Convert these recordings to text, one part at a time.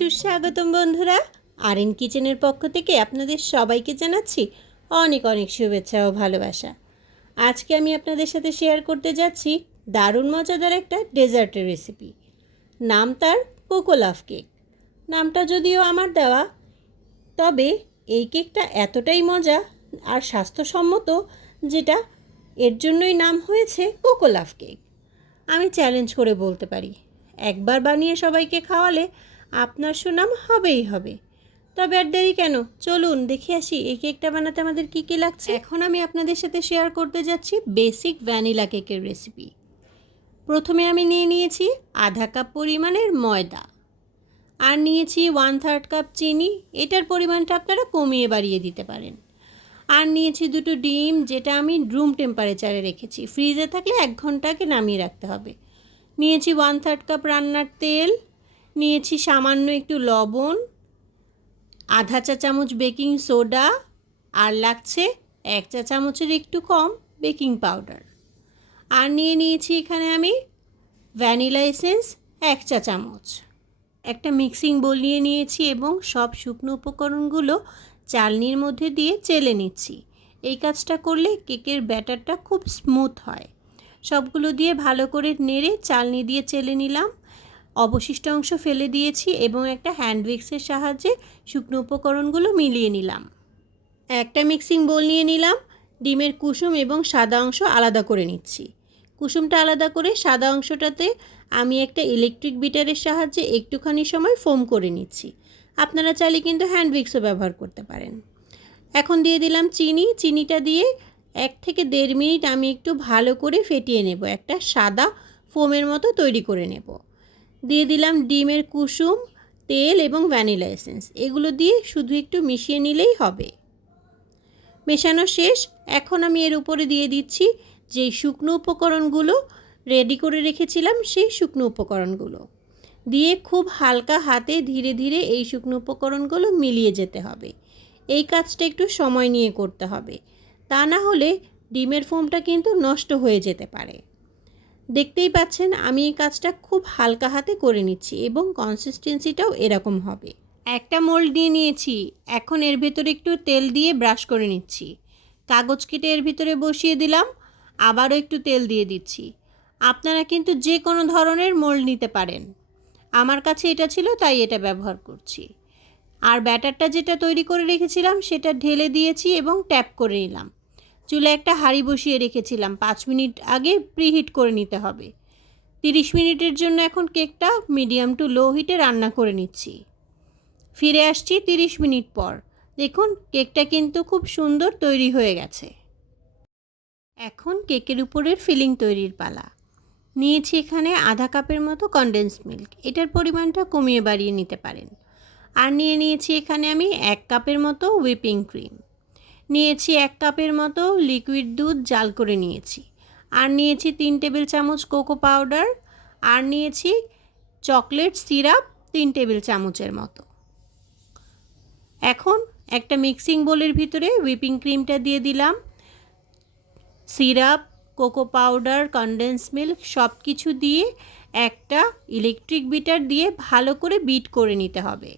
সুস্বাগতম বন্ধুরা। আরএন কিচেনের পক্ষ থেকে আপনাদের সবাইকে জানাচ্ছি অনেক অনেক শুভেচ্ছা ও ভালোবাসা। আজকে আমি আপনাদের সাথে শেয়ার করতে যাচ্ছি দারুণ মজাদার একটা ডেজার্টের রেসিপি। নাম তার কোকো লাভ কেক। নামটা যদিও আমার দেওয়া, তবে এই কেকটা এতটাই মজা আর স্বাস্থ্যসম্মত যেটা এর জন্যই নাম হয়েছে কোকো লাভ কেক। আমি চ্যালেঞ্জ করে বলতে পারি, একবার বানিয়ে সবাইকে খাওয়ালে আপনার সুনাম হবেই হবে। তবে আর দেরি কেন, চলুন দেখে আসি এই কেকটা বানাতে আমাদের কী কী লাগছে। এখন আমি আপনাদের সাথে শেয়ার করতে যাচ্ছি বেসিক ভ্যানিলা কেকের রেসিপি। প্রথমে আমি নিয়ে নিয়েছি আধা কাপ পরিমাণের ময়দা, আর নিয়েছি 1/3 কাপ চিনি। এটার পরিমাণটা আপনারা কমিয়ে বাড়িয়ে দিতে পারেন। আর নিয়েছি দুটো ডিম, যেটা আমি রুম টেম্পারেচারে রেখেছি, ফ্রিজে থাকলে 1 ঘন্টা আগে নামিয়ে রাখতে হবে। নিয়েছি 1/3 কাপ রান্নার তেল, নিয়েছি সামান্য একটু লবণ, আধা চা চামচ বেকিং সোডা, আর লাগছে 1 চা চামচের একটু কম বেকিং পাউডার। আর নিয়ে নিয়েছি এখানে আমি ভ্যানিলা এসেন্স 1 চা চামচ। একটা মিক্সিং বোল নিয়ে নিয়েছি এবং সব শুকনো উপকরণগুলো চালনির মধ্যে দিয়ে চেলে নিচ্ছি। এই কাজটা করলে কেকের ব্যাটারটা খুব স্মুথ হয়। সবগুলো দিয়ে ভালো করে নেড়ে চালনি দিয়ে চেলে নিলাম। অবশিষ্ট অংশ ফেলে দিয়েছি এবং একটা হ্যান্ড উইক্সের সাহায্যে শুকনো উপকরণগুলো মিলিয়ে নিলাম। একটা মিক্সিং বোল নিয়ে নিলাম। ডিমের কুসুম এবং সাদা অংশ আলাদা করে নিচ্ছি। কুসুমটা আলাদা করে সাদা অংশটাতে আমি একটা ইলেকট্রিক বিটারের সাহায্যে একটুখানি সময় ফোম করে নিচ্ছি। আপনারা চাইলে কিন্তু হ্যান্ড উইক্সও ব্যবহার করতে পারেন। এখন দিয়ে দিলাম চিনি। চিনিটা দিয়ে 1 থেকে 1.5 মিনিট আমি একটু ভালো করে ফেটিয়ে নেব, একটা সাদা ফোমের মতো তৈরি করে নেব। দিয়ে দিলাম ডিমের কুসুম, তেল এবং ভ্যানিলা এসেন্স। এগুলো দিয়ে শুধু একটু মিশিয়ে নিলেই হবে। মেশানো শেষ। এখন আমি এর উপরে দিয়ে দিচ্ছি যেই শুকনো উপকরণগুলো রেডি করে রেখেছিলাম, সেই শুকনো উপকরণগুলো দিয়ে খুব হালকা হাতে ধীরে ধীরে এই শুকনো উপকরণগুলো মিলিয়ে যেতে হবে। এই কাজটা একটু সময় নিয়ে করতে হবে, তা না হলে ডিমের ফোমটা কিন্তু নষ্ট হয়ে যেতে পারে। দেখতেই পাচ্ছেন আমি এই কাজটা খুব হালকা হাতে করে নিচ্ছি এবং কনসিস্টেন্সিটাও এরকম হবে। একটা মোল্ড দিয়ে নিয়েছি। এখন এর ভেতরে একটু তেল দিয়ে ব্রাশ করে নিচ্ছি। কাগজ কেটে এর ভিতরে বসিয়ে দিলাম, আবারও একটু তেল দিয়ে দিচ্ছি। আপনারা কিন্তু যে কোনো ধরনের মোল্ড নিতে পারেন। আমার কাছে এটা ছিল তাই এটা ব্যবহার করছি। আর ব্যাটারটা যেটা তৈরি করে রেখেছিলাম সেটা ঢেলে দিয়েছি এবং ট্যাপ করে নিলাম। চুলে একটা হাঁড়ি বসিয়ে রেখেছিলাম, 5 মিনিট আগে প্রিহিট করে নিতে হবে। 30 মিনিটের জন্য এখন কেকটা মিডিয়াম টু লো হিটে রান্না করে নিচ্ছি। ফিরে আসছি 30 মিনিট পর। দেখুন কেকটা কিন্তু খুব সুন্দর তৈরি হয়ে গেছে। এখন কেকের উপরের ফিলিং তৈরির পালা। নিয়েছি এখানে আধা কাপের মতো কনডেন্স মিল্ক। এটার পরিমাণটা কমিয়ে বাড়িয়ে নিতে পারেন। আর নিয়ে নিয়েছি এখানে আমি 1 কাপের মতো হুইপিং ক্রিম। নিয়েছি 1 কাপের মতো লিকুইড দুধ জাল করে নিয়েছি। আর নিয়েছি 3 টেবিল চামচ কোকো পাউডার। আর নিয়েছি চকলেট সিরাপ 3 টেবিল চামচের মতো। এখন একটা মিক্সিং বোলের ভিতরে হুইপিং ক্রিমটা দিয়ে দিলাম। Syrup, cocoa powder, condense milk সব কিছু দিয়ে একটা ইলেকট্রিক বিটার দিয়ে ভালো করে বিট করে নিতে হবে।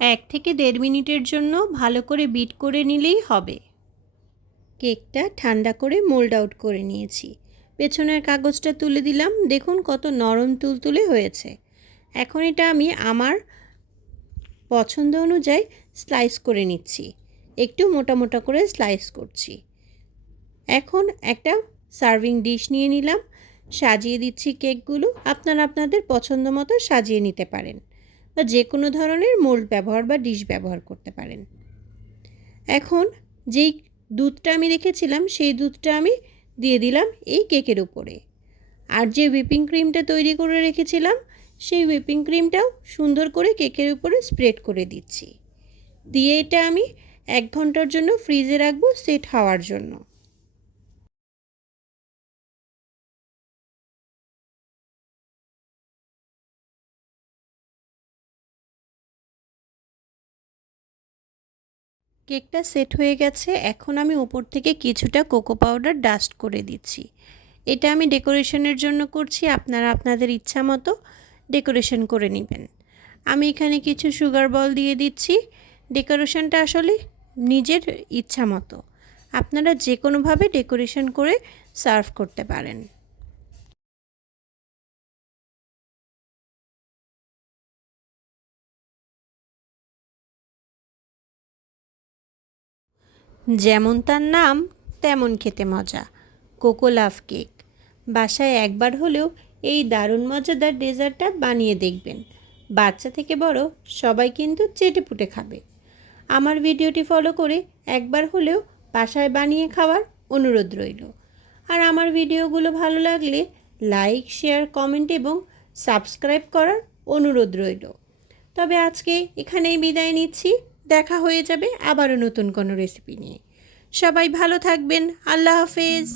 এক থেকে 1.5 মিনিটের জন্য ভালো করে বিট করে নিলেই হবে। কেকটা ঠান্ডা করে মোল্ড আউট করে নিয়েছি। পেছনের কাগজটা তুলে দিলাম। দেখুন কত নরম তুলতুলে হয়েছে। এখন এটা আমি আমার পছন্দ অনুযায়ী স্লাইস করে নিচ্ছি। একটু মোটা মোটা করে স্লাইস করছি। এখন একটা সার্ভিং ডিশ নিয়ে নিলাম, সাজিয়ে দিচ্ছি কেকগুলো। আপনারা আপনাদের পছন্দ মতো সাজিয়ে নিতে পারেন বা যে কোনো ধরনের মোল্ড ব্যবহার বা ডিশ ব্যবহার করতে পারেন। এখন যেই দুধটা আমি রেখেছিলাম সেই দুধটা আমি দিয়ে দিলাম এই কেকের উপরে। আর যে হুইপিং ক্রিমটা তৈরি করে রেখেছিলাম সেই হুইপিং ক্রিমটাও সুন্দর করে কেকের উপরে স্প্রেড করে দিচ্ছি। দিয়ে এটা আমি 1 ঘন্টার জন্য ফ্রিজে রাখবো সেট হওয়ার জন্য। কেকটা সেট হয়ে গেছে। এখন আমি উপর থেকে কিছুটা কোকো পাউডার ডাস্ট করে দিচ্ছি। এটা আমি ডেকোরেশনের জন্য করছি, আপনারা আপনাদের ইচ্ছা মতো ডেকোরেশন করে নেবেন। আমি এখানে কিছু সুগার বল দিয়ে দিচ্ছি। ডেকোরেশনটা আসলে নিজের ইচ্ছা মতো, আপনারা যে কোনোভাবে ডেকোরেশন করে সার্ভ করতে পারেন। যেমন তার নাম তেমন খেতে মজা, কোকো লাভ কেক। বাসায় একবার হলেও এই দারুণ মজাদার ডেজার্টটা বানিয়ে দেখবেন। বাচ্চা থেকে বড় সবাই কিন্তু চেটেপুটে খাবে। আমার ভিডিওটি ফলো করে একবার হলেও বাসায় বানিয়ে খাওয়ার অনুরোধ রইল। আর আমার ভিডিওগুলো ভালো লাগলে লাইক, শেয়ার, কমেন্ট এবং সাবস্ক্রাইব করার অনুরোধ রইল। তবে আজকে এখানেই বিদায় নিচ্ছি। দেখা হয়ে যাবে আবারও নতুন কোনো রেসিপি নিয়ে। সবাই ভালো থাকবেন। আল্লাহ হাফেজ।